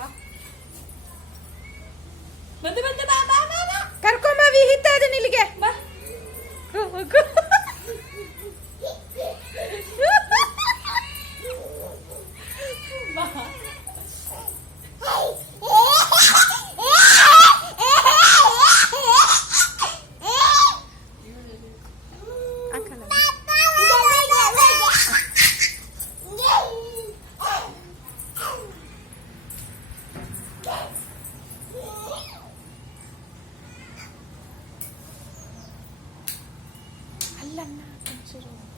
pa. Banda-banda lang natin si Roma.